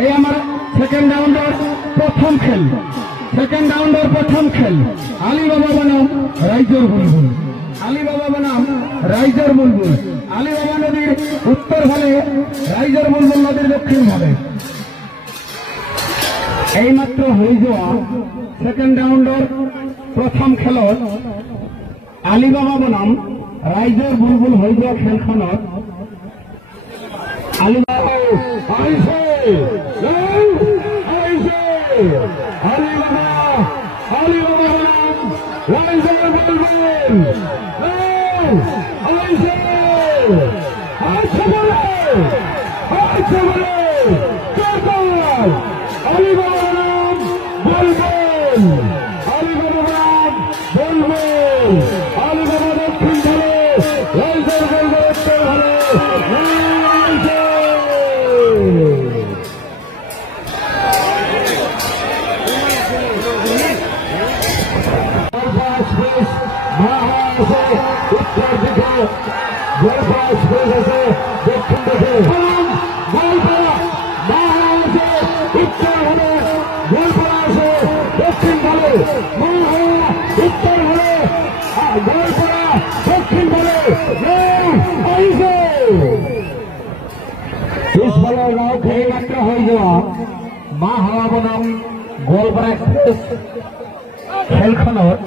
এই আমার সেকেন্ড রাউন্ডের প্রথম খেল, সেকেন্ড রাউন্ডের প্রথম খেল। আলীবাবা বনাম রাইজর বুলবুল, আলীবাবা বনাম রাইজর বুলবুল। আলীবাবা নদীর উত্তর ভালে, রাইজর বুলবুল নদীর দক্ষিণ ভালে। এইমাত্র হয়ে যাওয়া সেকেন্ড রাউন্ডের প্রথম খেলত আলীবাবা বনাম রাইজর বুলবুল হয়ে যাওয়া খেলখনত আলীবাবা উত্তর দিকে দক্ষিণ দিকে উত্তর হলে গোলপাড়া আছে, দক্ষিণ বলে উত্তর হলে গোলপাড়া, দক্ষিণ বলে নাও খেয়ে মাত্র হয়ে যাওয়া মা হাওয়া বনাম গোলপাড়া এক্সপ্রেস খেলখনত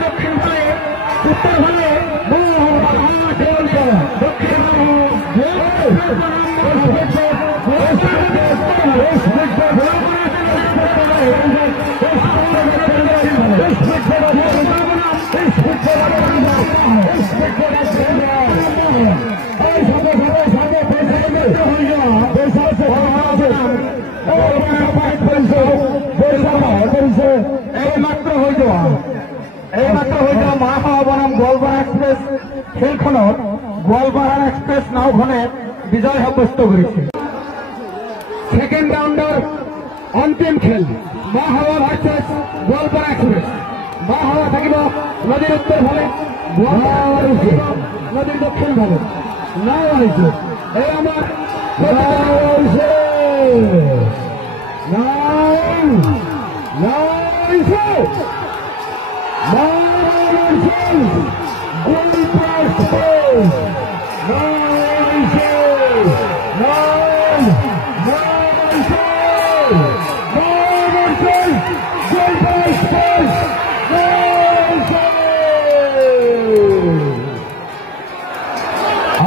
দক্ষিণ ভালে উত্তর ভালে এইমাত্র হয়ে যাওয়া মা হাওয়া বনাম গোলপাড়া এক্সপ্রেস খেলখনত গোলপাড়া এক্সপ্রেস নাওখনে বিজয় সাব্যস্ত করেছে। সেকেন্ড রাউন্ডের অন্তিম খেল মা হাওয়া ভার্সেস গোলপাড়া এক্সপ্রেস। মা হাওয়া থাকিব নদীর উত্তর ভালে, নদীর দক্ষিণ ভালে। নাও হয়েছে এই আমার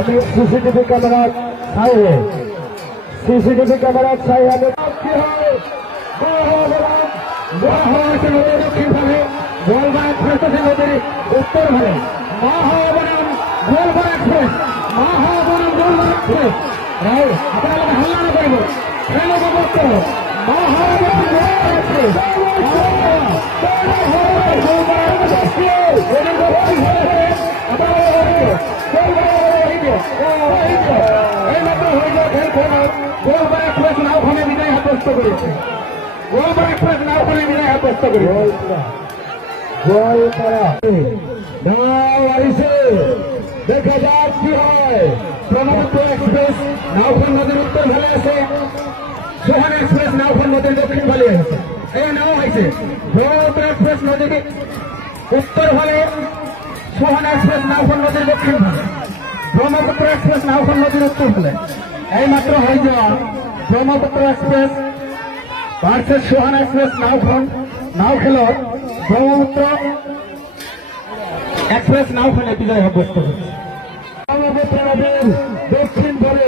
আমি সিসিটিভি ক্যামেরার সাইডে সিসিটিভি ক্যামেরার সাইডে দক্ষিণ ভাবে গোলপাড়া এক্সপ্রেস নদীর উত্তর ভাবে মা হাওয়া বনাম গোলপাড়া এক্সপ্রেস, মা হাওয়া বনাম গোলপাড়া এক্সপ্রেস। আপনারা হাল্লা না করব খেল ব্যবস্থা মা হাওয়া বনাম গোলপাড়া এক্সপ্রেস। গোলপাড়া এক্সপ্রেস নাওখানে বিজয় সাব্যস্ত করেছে, গোলপাড়া এক্সপ্রেস নাওখানে বিজয় সাব্যস্ত করেছে। দেখা যাক কি হয়। ব্রহ্মপুত্র এক্সপ্রেস নাওখান নদীর উত্তর ভালে আছে, সোহান এক্সপ্রেস নাওখান নদীর দক্ষিণ ভালে আছে। এই নাও হয়েছে ব্রহ্মপুত্র এক্সপ্রেস নদীর উত্তর ভালে, সোহান এক্সপ্রেস নাওখান নদীর দক্ষিণ ভালে, ব্রহ্মপুত্র এক্সপ্রেস নাওখান নদীর উত্তর ভালে। এইমাত্র হয়ে যাওয়া ব্রহ্মপুত্র এক্সপ্রেস ভার্সেস সোহান এক্সপ্রেস নাও খেলত ব্রহ্মপুত্র এক্সপ্রেস নাওখানে বিজয় সাব্যস্ত করেছে। ব্রহ্মপুত্র নদীর দক্ষিণ বলে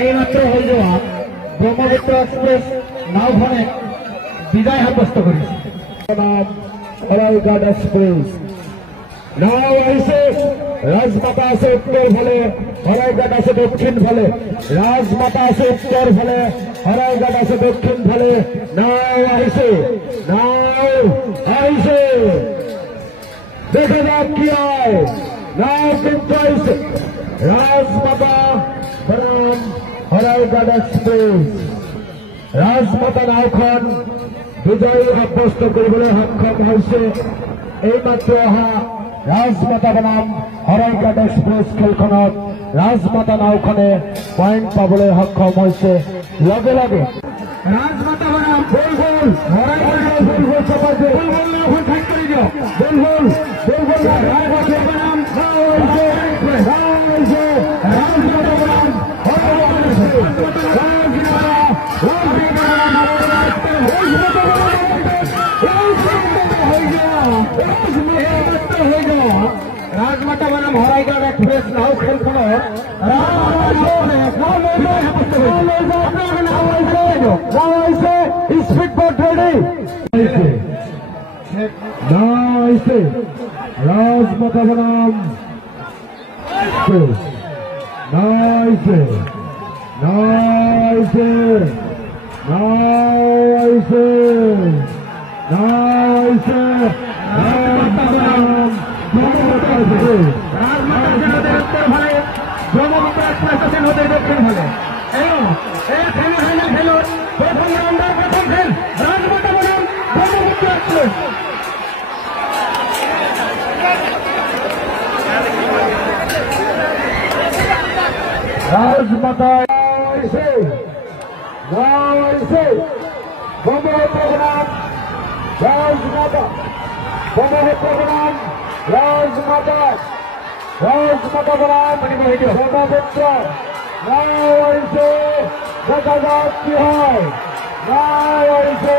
এইমাত্র হয়ে যাওয়া ব্রহ্মপুত্র এক্সপ্রেস নাওখানে বিজয় সাব্যস্ত করেছে। হরাইঘাট এক্সপ্রেস নাও আইসে রাজমাতা আছে উত্তর ভালে, হরাইঘাট আছে দক্ষিণ ভালে, রাজমাতা আছে উত্তর ভালে, হরাইঘাট আছে দক্ষিণ ভালে। নাও আইসে দেখা যাক কি হয়। নাও কিন্তু রাজমাতা বনাম হরাইঘাট এক্সপ্রেস। রাজমাতা নাওখন বিজয়ী সাব্যস্ত কৰিবলৈ সক্ষম হৈছে। এইমাত্ৰ অহা ৰাজমাতা বনাম হৰাইঘাট এক্সপ্ৰেছ খেলখনত ৰাজমাতা নাওখনে পইণ্ট পাবলৈ সক্ষম হৈছে। লগে লগে ৰাজমাতা বনাম বল বল হৰাইঘাট নাওখন ঠাইত কৰি দিয়ক। বল বল ৰাজমাতা বনাম ৰাজমাতা বনাম রাজমাতা বনাম হরাইঘাট এক্সপ্রেস নাও খেলখনৰ স্পিড বোট রেডি রাজমাতা বনাম নাইছে নাইছে নাইছে নাইছে ব্রহ্মপুত্র এক্সপ্রেস আছে নদীর দক্ষিণ ভালে। সেমিফাইনাল খেলুন প্রথম রাউন্ডের প্রথম খেল রাজমাতা বনাম ব্রহ্মপুত্র এক্সপ্রেস। রাজমাতা ব্রহ্মপুত্র বনাম রাজমাতা ব্রহ্মপুত্র বনাম রাজমাতা রাজমাতা বনাম ব্রহ্মপুত্র। নাও হয়েছে দেখা যাক কি হয়। নাও হয়েছে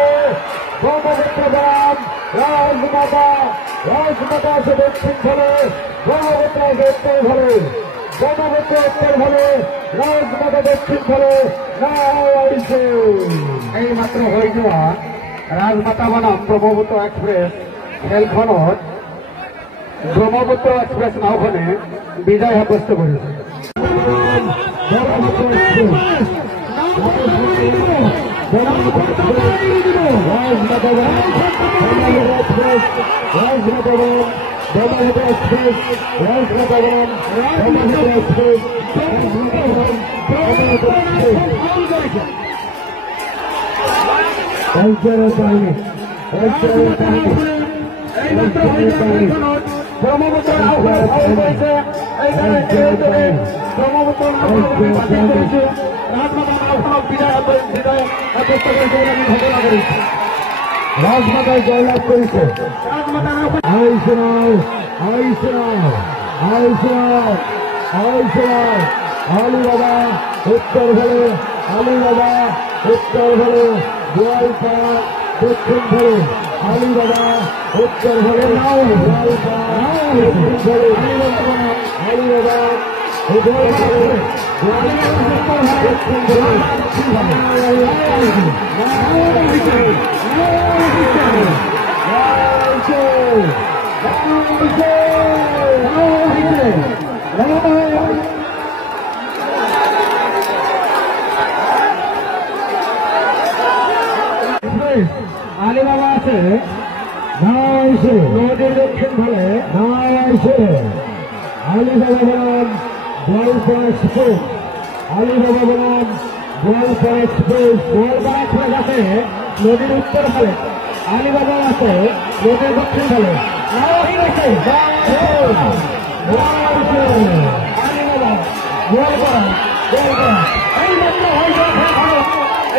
ব্রহ্মপুত্র বনাম রাজমাতা। রাজমাতা আছে দক্ষিণ ভালে, ব্রহ্মপুত্র আছে উত্তর ভালে। ব্রহ্মপুত্র উত্তর ভালে, রাজমাতা দক্ষিণ ভালে। নাও হয়েছে এইমাত্ৰ হৈ যোৱা ৰাজমাতা বনাম ব্ৰহ্মপুত্ৰ এক্সপ্ৰেছ খেলখনত ব্রহ্মপুত্র এক্সপ্রেস নাওখনে বিজয় সাব্যস্ত করেছে। ব্রহ্মপুত্র করেছে ব্রহ্মপুত্র রাজমাতা নাওখনক বিজয় সাব্যস্ত করেছে বলে আমি ঘোষণা করেছি। রাজমাতায় জয়লাভ করেছে। আলিবাবা উত্তর ভালে, আলিবাবা উত্তর ভালে, গোয়ালপাড়া দক্ষিণ ভালে। আলিবাবা উত্তর ভালে, দক্ষিণ ভালে। আলিবাবা দক্ষিণ আলিবাবা আছে নদীর দক্ষিণ ভালে। আলিবাবা বনাম গোয়ালপাড়া এক্সপ্রেস। আলিবাবা বনাম গোয়ালপাড়া এক্সপ্রেস। গোয়ালপাড়া এক্সপ্রেস আছে নদীর উত্তর ভালে, আলিবাবা আছে নদীর দক্ষিণ ভালে। আলিবাবা গোয়ালপাড়া গোয়ালপাড়া এইমাত্র হয়ে যাওয়া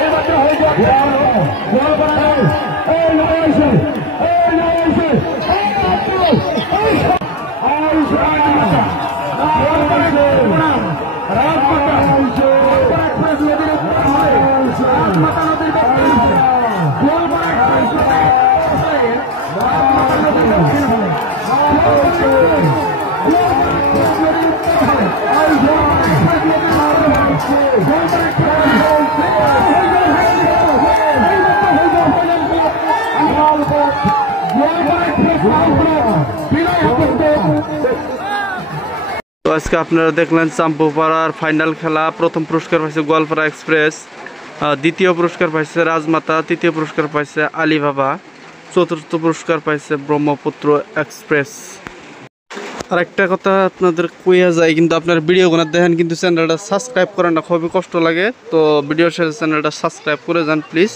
এইমাত্র হয়ে যাওয়া গোয়ালপাড়া তো আজকে আপনারা দেখলেন চাম্পুপাড়ার ফাইনাল খেলা। প্রথম পুরস্কার পাইছে গোয়ালপাড়া এক্সপ্রেস, দ্বিতীয় পুরস্কার পাইছে রাজমাতা, তৃতীয় পুরস্কার পাইছে আলিবাবা। চতুর্থ পুরস্কার পাইছে ব্রহ্মপুত্র এক্সপ্রেস। আর একটা কথা আপনাদের কইয়া যায়, কিন্তু আপনার ভিডিওগুলো দেখেন কিন্তু চ্যানেলটা সাবস্ক্রাইব করেন না, খুবই কষ্ট লাগে। তো ভিডিও শেষে চ্যানেলটা সাবস্ক্রাইব করে যান প্লিজ।